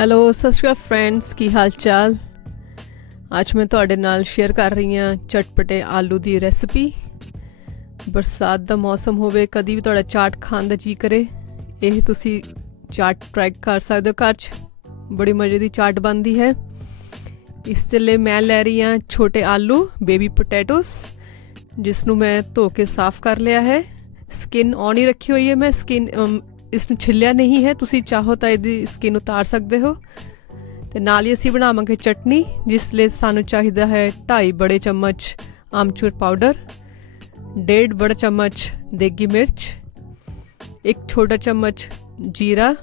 Hello ਸਤਿ ਸ਼੍ਰੀ ਅਕਾਲ friends, ਕੀ ਹਾਲ ਚਾਲ। ਅੱਜ ਮੈਂ ਤੁਹਾਡੇ ਨਾਲ ਸ਼ੇਅਰ ਕਰ ਰਹੀ ਹਾਂ ਚਟਪਟੇ ਆਲੂ ਦੀ ਰੈਸਿਪੀ। ਬਰਸਾਤ ਦਾ ਮੌਸਮ ਹੋਵੇ, ਕਦੀ ਵੀ ਤੁਹਾਡਾ ਚਾਟ ਖਾਣ ਦਾ ਜੀ ਕਰੇ, ਇਹ ਤੁਸੀਂ ਚਾਟ ਟਰਾਈ ਕਰ ਸਕਦੇ ਹੋ ਘਰ 'ਚ। ਬੜੀ ਮਜ਼ੇ ਦੀ ਚਾਟ ਬਣਦੀ ਹੈ। ਇਸ ਦੇ ਲਈ ਮੈਂ ਲੈ ਰਹੀ ਹਾਂ ਛੋਟੇ ਆਲੂ, ਬੇਬੀ ਪੋਟੈਟੋਸ, ਜਿਸ ਨੂੰ ਮੈਂ ਧੋ ਕੇ ਸਾਫ਼ ਕਰ ਲਿਆ ਹੈ। ਸਕਿਨ ਔਨ ਹੀ ਰੱਖੀ ਹੋਈ ਹੈ ਮੈਂ। ਇਸਨੂੰ ਛਿੱਲਿਆ ਨਹੀਂ ਹੈ, ਤੁਸੀਂ ਚਾਹੋ ਤਾਂ ਇਹਦੀ ਸਕਿਨ ਉਤਾਰ ਸਕਦੇ ਹੋ। ਅਤੇ ਨਾਲ ਹੀ ਅਸੀਂ ਬਣਾਵਾਂਗੇ ਚਟਨੀ, ਜਿਸ ਲਈ ਸਾਨੂੰ ਚਾਹੀਦਾ ਹੈ 2.5 ਬੜੇ ਚਮਚ ਆਮਚੂਰ ਪਾਊਡਰ, 1.5 ਬੜਾ ਚਮਚ ਦੇਗੀ ਮਿਰਚ, 1 ਛੋਟਾ ਚਮਚ ਜੀਰਾ,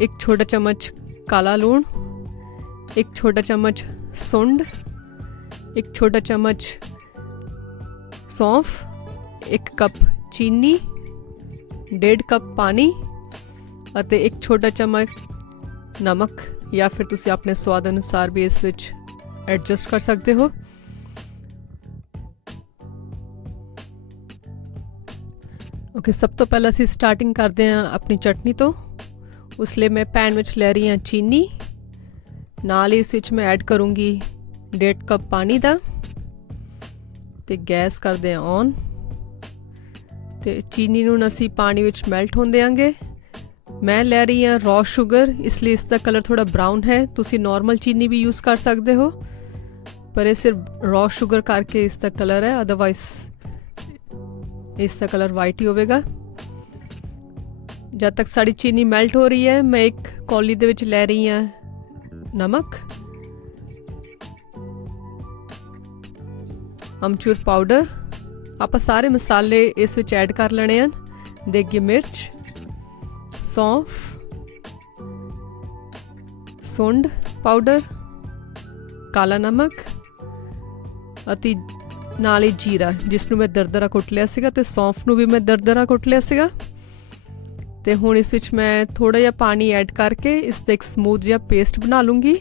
1 ਛੋਟਾ ਚਮਚ ਕਾਲਾ ਲੂਣ, 1 ਛੋਟਾ ਚਮਚ ਸੁੰਡ, 1 ਛੋਟਾ ਚਮਚ ਸੌਂਫ, 1 ਕੱਪ ਚੀਨੀ, 1.5 ਕੱਪ ਪਾਣੀ ਅਤੇ 1 ਛੋਟਾ ਚਮਚ ਨਮਕ, ਜਾਂ ਫਿਰ ਤੁਸੀਂ ਆਪਣੇ ਸਵਾਦ ਅਨੁਸਾਰ ਵੀ ਇਸ ਵਿੱਚ ਐਡਜਸਟ ਕਰ ਸਕਦੇ ਹੋ। ਓਕੇ, ਸਭ ਤੋਂ ਪਹਿਲਾਂ ਅਸੀਂ ਸਟਾਰਟਿੰਗ ਕਰਦੇ ਹਾਂ ਆਪਣੀ ਚਟਨੀ ਤੋਂ। ਉਸ ਲਈ ਮੈਂ ਪੈਨ ਵਿੱਚ ਲੈ ਰਹੀ ਹਾਂ ਚੀਨੀ, ਨਾਲ ਹੀ ਇਸ ਵਿੱਚ ਮੈਂ ਐਡ ਕਰੂੰਗੀ 1.5 ਕੱਪ ਪਾਣੀ ਦਾ, ਅਤੇ ਗੈਸ ਕਰਦੇ ਹਾਂ ਔਨ। ਅਤੇ ਚੀਨੀ ਨੂੰ ਅਸੀਂ ਪਾਣੀ ਵਿੱਚ ਮੈਲਟ ਹੋਣ ਦਿਆਂਗੇ। ਮੈਂ ਲੈ ਰਹੀ ਹਾਂ ਰॉ ਸ਼ੂਗਰ, ਇਸ ਲਈ ਇਸ ਦਾ ਕਲਰ ਥੋੜ੍ਹਾ ਬਰਾਊਨ ਹੈ। ਤੁਸੀਂ ਨੋਰਮਲ ਚੀਨੀ ਵੀ ਯੂਜ਼ ਕਰ ਸਕਦੇ ਹੋ, ਪਰ ਇਹ ਸਿਰਫ ਰॉ ਸ਼ੂਗਰ ਕਰਕੇ ਇਸ ਦਾ ਕਲਰ ਹੈ, ਅਦਰਵਾਈਜ਼ ਇਸ ਦਾ ਕਲਰ ਵਾਈਟ ਹੀ ਹੋਵੇਗਾ। ਜਦ ਤੱਕ ਸਾਡੀ ਚੀਨੀ ਮੈਲਟ ਹੋ ਰਹੀ ਹੈ, ਮੈਂ ਇੱਕ ਕੌਲੀ ਦੇ ਵਿੱਚ ਲੈ ਰਹੀ ਹਾਂ ਨਮਕ, ਅਮਚੂਰ ਪਾਊਡਰ, ਆਪਾਂ ਸਾਰੇ ਮਸਾਲੇ ਇਸ ਵਿੱਚ ਐਡ ਕਰ ਲੈਣੇ ਹਨ। ਦੇਗੀ ਮਿਰਚ, ਸੌਂਫ, ਸੁੰਡ ਪਾਊਡਰ, ਕਾਲਾ ਨਮਕ ਅਤੇ ਨਾਲ ਹੀ ਜੀਰਾ, ਜਿਸ ਨੂੰ ਮੈਂ ਦਰਦਰਾ ਕੁੱਟ ਲਿਆ ਸੀਗਾ, ਅਤੇ ਸੌਂਫ ਨੂੰ ਵੀ ਮੈਂ ਦਰਦਰਾ ਕੁੱਟ ਲਿਆ ਸੀਗਾ। ਅਤੇ ਹੁਣ ਇਸ ਵਿੱਚ ਮੈਂ ਥੋੜ੍ਹਾ ਜਿਹਾ ਪਾਣੀ ਐਡ ਕਰਕੇ ਇਸ ਦਾ ਇੱਕ ਸਮੂਥ ਜਿਹਾ ਪੇਸਟ ਬਣਾ ਲੂੰਗੀ,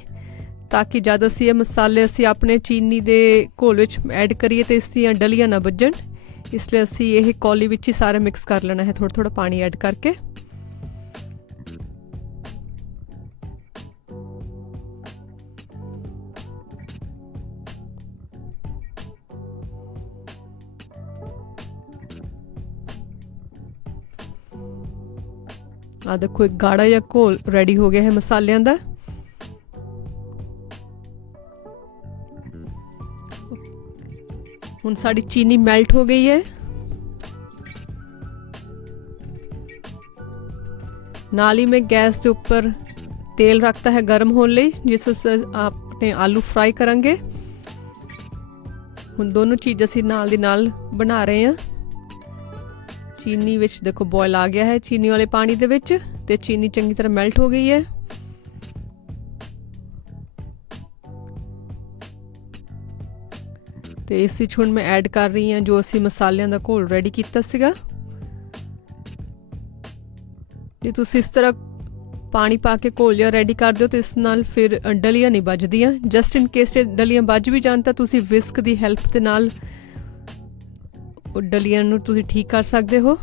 ਤਾਂ ਕਿ ਜਦ ਅਸੀਂ ਇਹ ਮਸਾਲੇ ਆਪਣੇ ਚੀਨੀ ਦੇ ਘੋਲ ਵਿੱਚ ਐਡ ਕਰੀਏ ਤਾਂ ਇਸ ਦੀਆਂ ਡਲੀਆਂ ਨਾ ਵੱਜਣ। ਇਸ ਲਈ ਅਸੀਂ ਇਹ ਕੌਲੀ ਵਿੱਚ ਹੀ ਸਾਰੇ ਮਿਕਸ ਕਰ ਲੈਣਾ ਹੈ, ਥੋੜ੍ਹਾ ਥੋੜ੍ਹਾ ਪਾਣੀ ਐਡ ਕਰਕੇ। ਆਹ ਦੇਖੋ, ਇੱਕ ਗਾੜਾ ਜਿਹਾ ਘੋਲ ਰੈਡੀ ਹੋ ਗਿਆ ਹੈ ਮਸਾਲਿਆਂ ਦਾ। ਹੁਣ ਸਾਡੀ ਚੀਨੀ ਮੈਲਟ ਹੋ ਗਈ ਹੈ। ਨਾਲ ਹੀ ਮੈਂ ਗੈਸ ਦੇ ਉੱਪਰ ਤੇਲ ਰੱਖਤਾ ਹੈ ਗਰਮ ਹੋਣ ਲਈ, ਜਿਸ ਵਿੱਚ ਆਪਣੇ ਆਲੂ ਫਰਾਈ ਕਰਾਂਗੇ। ਹੁਣ ਦੋਨੋਂ ਚੀਜ਼ ਅਸੀਂ ਨਾਲ ਦੀ ਨਾਲ ਬਣਾ ਰਹੇ ਹਾਂ। ਚੀਨੀ ਵਿੱਚ ਦੇਖੋ ਬੋਇਲ ਆ ਗਿਆ ਹੈ ਚੀਨੀ ਵਾਲੇ ਪਾਣੀ ਦੇ ਵਿੱਚ, ਅਤੇ ਚੀਨੀ ਚੰਗੀ ਤਰ੍ਹਾਂ ਮੈਲਟ ਹੋ ਗਈ ਹੈ। ਅਤੇ ਇਸ ਵਿੱਚ ਹੁਣ ਮੈਂ ਐਡ ਕਰ ਰਹੀ ਹਾਂ ਜੋ ਅਸੀਂ ਮਸਾਲਿਆਂ ਦਾ ਘੋਲ ਰੈਡੀ ਕੀਤਾ ਸੀਗਾ। ਜੇ ਤੁਸੀਂ ਇਸ ਤਰ੍ਹਾਂ ਪਾਣੀ ਪਾ ਕੇ ਘੋਲ ਜਿਹਾ ਰੈਡੀ ਕਰ ਦਿਓ ਤਾਂ ਇਸ ਨਾਲ ਫਿਰ ਡਲੀਆਂ ਨਹੀਂ ਵੱਜਦੀਆਂ। ਜਸਟ ਇਨ ਕੇਸ ਜੇ ਡਲੀਆਂ ਵੱਜ ਵੀ ਜਾਣ ਤਾਂ ਤੁਸੀਂ ਵਿਸਕ ਦੀ ਹੈਲਪ ਦੇ ਨਾਲ ਉਹ ਡਲੀਆਂ ਨੂੰ ਤੁਸੀਂ ਠੀਕ ਕਰ ਸਕਦੇ ਹੋ।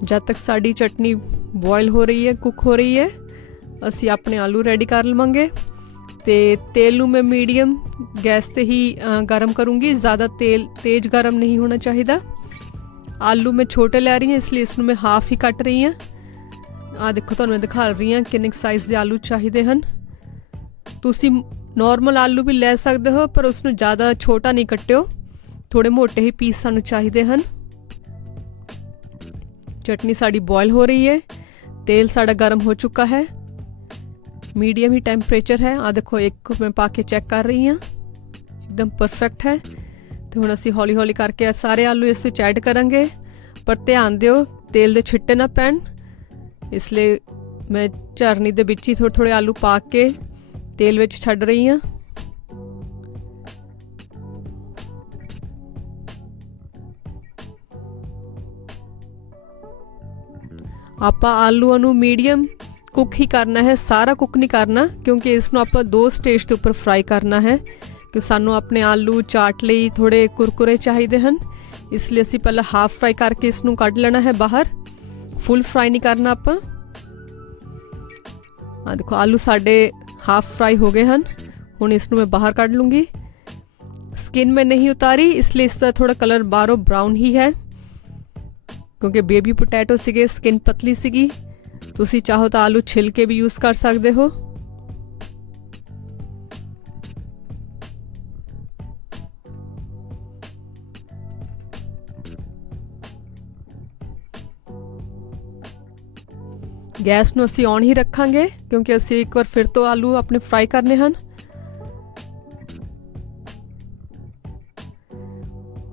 ਜਦ ਤੱਕ ਸਾਡੀ ਚਟਨੀ ਬੋਇਲ ਹੋ ਰਹੀ ਹੈ, ਕੁੱਕ ਹੋ ਰਹੀ ਹੈ, ਅਸੀਂ ਆਪਣੇ ਆਲੂ ਰੈਡੀ ਕਰ ਲਵਾਂਗੇ। ਅਤੇ ਤੇਲ ਨੂੰ ਮੈਂ ਮੀਡੀਅਮ ਗੈਸ 'ਤੇ ਹੀ ਗਰਮ ਕਰੂੰਗੀ, ਜ਼ਿਆਦਾ ਤੇਲ ਤੇਜ਼ ਗਰਮ ਨਹੀਂ ਹੋਣਾ ਚਾਹੀਦਾ। ਆਲੂ ਮੈਂ ਛੋਟੇ ਲੈ ਰਹੀ ਹਾਂ, ਇਸ ਲਈ ਇਸ ਨੂੰ ਮੈਂ ਹਾਫ ਹੀ ਕੱਟ ਰਹੀ ਹਾਂ। ਆਹ ਦੇਖੋ, ਤੁਹਾਨੂੰ ਮੈਂ ਦਿਖਾ ਰਹੀ ਹਾਂ ਕਿੰਨੇ ਸਾਈਜ਼ ਦੇ ਆਲੂ ਚਾਹੀਦੇ ਹਨ। ਤੁਸੀਂ ਨੋਰਮਲ ਆਲੂ ਵੀ ਲੈ ਸਕਦੇ ਹੋ, ਪਰ ਉਸਨੂੰ ਜ਼ਿਆਦਾ ਛੋਟਾ ਨਹੀਂ ਕੱਟਿਓ, ਥੋੜ੍ਹੇ ਮੋਟੇ ਹੀ ਪੀਸ ਸਾਨੂੰ ਚਾਹੀਦੇ ਹਨ। ਚਟਨੀ ਸਾਡੀ ਬੋਇਲ ਹੋ ਰਹੀ ਹੈ, ਤੇਲ ਸਾਡਾ ਗਰਮ ਹੋ ਚੁੱਕਾ ਹੈ, ਮੀਡੀਅਮ ਹੀ ਟੈਂਪਰੇਚਰ ਹੈ। ਆਹ ਦੇਖੋ, ਇੱਕ ਮੈਂ ਪਾ ਕੇ ਚੈੱਕ ਕਰ ਰਹੀ ਹਾਂ, ਇੱਕਦਮ ਪਰਫੈਕਟ ਹੈ। ਅਤੇ ਹੁਣ ਅਸੀਂ ਹੌਲੀ ਹੌਲੀ ਕਰਕੇ ਸਾਰੇ ਆਲੂ ਇਸ ਵਿੱਚ ਐਡ ਕਰਾਂਗੇ, ਪਰ ਧਿਆਨ ਦਿਓ ਤੇਲ ਦੇ ਛਿੱਟੇ ਨਾ ਪੈਣ। ਇਸ ਲਈ ਮੈਂ ਝਰਨੀ ਦੇ ਵਿੱਚ ਹੀ ਥੋੜ੍ਹੇ ਥੋੜ੍ਹੇ ਆਲੂ ਪਾ ਕੇ ਤੇਲ ਵਿੱਚ ਛੱਡ ਰਹੀ ਹਾਂ। ਆਪਾਂ ਆਲੂਆਂ ਨੂੰ ਮੀਡੀਅਮ ਕੁੱਕ ਹੀ ਕਰਨਾ ਹੈ, ਸਾਰਾ ਕੁੱਕ ਨਹੀਂ ਕਰਨਾ, ਕਿਉਂਕਿ ਇਸ ਨੂੰ ਆਪਾਂ 2 ਸਟੇਜ ਦੇ ਉੱਪਰ ਫਰਾਈ ਕਰਨਾ ਹੈ ਕਿ ਸਾਨੂੰ ਆਪਣੇ ਆਲੂ ਚਾਟ ਲਈ ਥੋੜ੍ਹੇ ਕੁਰਕੁਰੇ ਚਾਹੀਦੇ ਹਨ। ਇਸ ਲਈ ਅਸੀਂ ਪਹਿਲਾਂ ਹਾਫ ਫਰਾਈ ਕਰਕੇ ਇਸ ਨੂੰ ਕੱਢ ਲੈਣਾ ਹੈ ਬਾਹਰ, ਫੁੱਲ ਫਰਾਈ ਨਹੀਂ ਕਰਨਾ ਆਪਾਂ। ਆ ਦੇਖੋ ਆਲੂ ਸਾਡੇ ਹਾਫ ਫਰਾਈ ਹੋ ਗਏ ਹਨ। ਹੁਣ ਇਸ ਨੂੰ ਮੈਂ ਬਾਹਰ ਕੱਢ ਲੂँਗੀ। स्किन में नहीं उतारी, इसलिए इसका थोड़ा कलर बाहरों ब्राउन ही है, क्योंकि बेबी पोटैटो सीगे, स्किन पतली सीगी। तुसी चाहो तो आलू छिल के भी यूज़ कर सकते हो। गैस नूं असीं ऑन ही रखांगे, क्योंकि असीं एक बार फिर तो आलू अपने फ्राई करने हैं।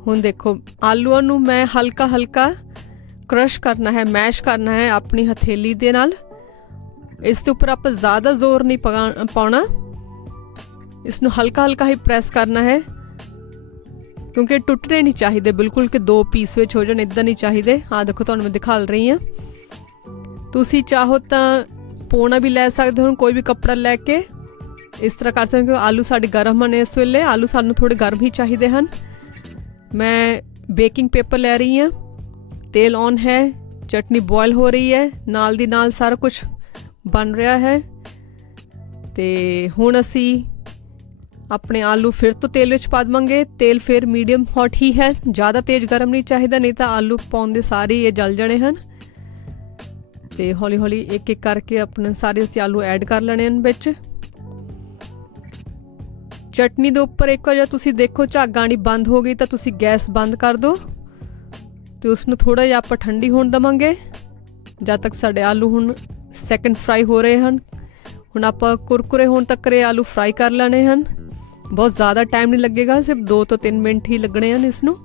ਹੁਣ ਦੇਖੋ ਆਲੂਆਂ ਨੂੰ ਮੈਂ ਹਲਕਾ ਹਲਕਾ ਕ੍ਰਸ਼ ਕਰਨਾ ਹੈ, ਮੈਸ਼ ਕਰਨਾ ਹੈ ਆਪਣੀ ਹਥੇਲੀ ਦੇ ਨਾਲ। ਇਸ ਦੇ ਉੱਪਰ ਆਪਾਂ ਜ਼ਿਆਦਾ ਜ਼ੋਰ ਨਹੀਂ ਪਾਉਣਾ, ਇਸ ਨੂੰ ਹਲਕਾ ਹਲਕਾ ਹੀ ਪ੍ਰੈਸ ਕਰਨਾ ਹੈ, ਕਿਉਂਕਿ ਟੁੱਟਣੇ ਨਹੀਂ ਚਾਹੀਦੇ ਬਿਲਕੁਲ ਕਿ 2 ਪੀਸ ਵਿੱਚ ਹੋ ਜਾਣ, ਇੱਦਾਂ ਨਹੀਂ ਚਾਹੀਦੇ। ਆ ਦੇਖੋ ਤੁਹਾਨੂੰ ਮੈਂ ਦਿਖਾ ਰਹੀ ਹਾਂ। ਤੁਸੀਂ ਚਾਹੋ ਤਾਂ ਪੋਣਾ ਵੀ ਲੈ ਸਕਦੇ ਹੋ, ਕੋਈ ਵੀ ਕੱਪੜਾ ਲੈ ਕੇ ਇਸ ਤਰ੍ਹਾਂ ਕਰ ਸਕਦੇ ਹੋ। ਆਲੂ ਸਾਡੇ ਗਰਮ ਹਨ ਇਸ ਵੇਲੇ, ਆਲੂ ਸਾਨੂੰ ਥੋੜ੍ਹੇ ਗਰਮ ਹੀ ਚਾਹੀਦੇ ਹਨ। मैं बेकिंग पेपर ले रही हाँ, तेल ऑन है, चटनी बॉयल हो रही है, नाल दी नाल सारा कुछ बन रहा है। तो हुण असी अपने आलू फिर तो तेल विच पा देवांगे। तेल फिर मीडियम हॉट ही है, ज़्यादा तेज़ गर्म नहीं चाहिए, नहीं तो आलू पाउंदे सारे ये जल जाने हैं। तो हौली हौली एक एक करके अपने सारे असी आलू ऐड कर लेने हैं विच। चटनी ਦੇ ਉੱਪਰ ਇੱਕ ਵਾਰ ਜੇ ਤੁਸੀਂ ਦੇਖੋ ਝੱਗ ਆਉਣੀ ਬੰਦ ਹੋ ਗਈ ਤਾਂ ਤੁਸੀਂ ਗੈਸ ਬੰਦ ਕਰ ਦਿਓ ਤੇ ਉਸ ਨੂੰ ਥੋੜਾ ਜਿਹਾ ਆਪਾਂ ਠੰਡੀ ਹੋਣ ਦਵਾਂਗੇ, ਜਦ ਤੱਕ ਸਾਡੇ ਆਲੂ ਹੁਣ ਸੈਕੰਡ ਫਰਾਈ ਹੋ ਰਹੇ ਹਨ। ਹੁਣ ਆਪਾਂ ਕੁਰਕੁਰੇ ਹੋਣ ਤੱਕ ਇਹ ਆਲੂ ਫਰਾਈ ਕਰ ਲੈਣੇ ਹਨ। ਬਹੁਤ ਜ਼ਿਆਦਾ ਟਾਈਮ ਨਹੀਂ ਲੱਗੇਗਾ, ਸਿਰਫ 2 ਤੋਂ 3 ਮਿੰਟ ਹੀ ਲੱਗਣੇ ਹਨ ਇਸ ਨੂੰ।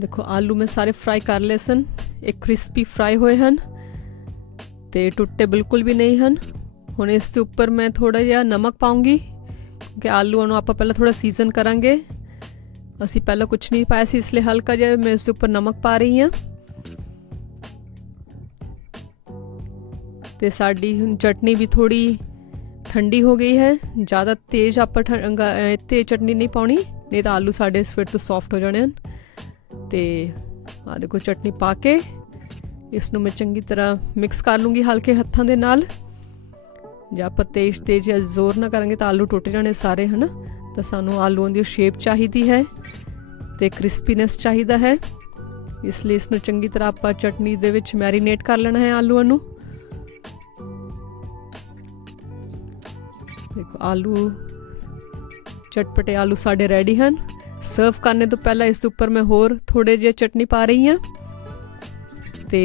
देखो आलू में सारे फ्राई कर ले सन, एक क्रिस्पी फ्राई हुए हैं तो टुटे बिल्कुल भी नहीं हैं। हुण इसके उपर मैं थोड़ा जिहा नमक पाऊँगी, क्योंकि आलूआं नूं आपां पहला थोड़ा सीजन करांगे। असीं पहला कुछ नहीं पाया सी, इसलिए हल्का जिहा मैं इसके उपर नमक पा रही हाँ। तो साडी हुण चटनी भी थोड़ी ठंडी हो गई है, ज़्यादा तेज़ आपां इत्ते चटनी नहीं पाउणी, नहीं तो आलू साडे फिर तो सॉफ्ट हो जाने हैं। तो आ देखो चटनी पा के इसनों मैं चंगी तरह मिक्स कर लूँगी हल्के हत्थों के नाल। जे आप तेज़ तेज़ या जोर ना करेंगे तो आलू टुट जाने सारे, है ना। तो सानू आलूओं की शेप चाहिए है तो क्रिस्पीनेस चाहिए है, इसलिए इसनों चंगी तरह आप चटनी दे विच मैरीनेट कर लेना है आलूओं नूं। देखो आलू चटपटे आलू साडे रेडी हैं। सर्व करने तो पहला इस उपर मैं होर थोड़े जे चटनी पा रही हाँ तो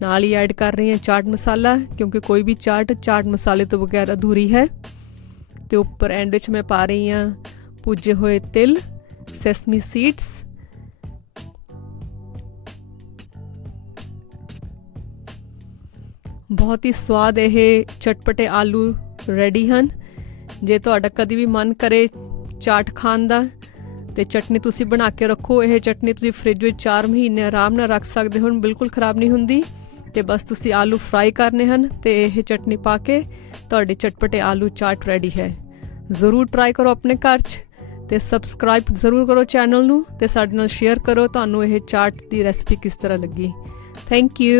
नाल ही ऐड कर रही हाँ चाट मसाला, क्योंकि कोई भी चाट मसाले तो बगैर अधूरी है। तो उपर एंड विच मैं पा रही हाँ भुजे हुए तिल, सेसमी सीड्स। बहुत ही स्वाद ये चटपटे आलू रेडी हैं। जे तुहाडा कदी भी मन करे चाट खाण दा तो चटनी तुसी बना के रखो। यह चटनी तुसी फ्रिज में 4 महीने आराम नाल रख सकते हो, बिल्कुल खराब नहीं हुंदी। तो बस तुसी आलू फ्राई करने हैं तो यह चटनी पा के तुहाडे चटपटे आलू चाट रेडी है। ज़रूर ट्राई करो अपने घर च, तो सबसक्राइब ज़रूर करो चैनल नूं ते साडे नाल शेयर करो तुहानूं यह चाट की रेसिपी किस तरह लगी। Thank you.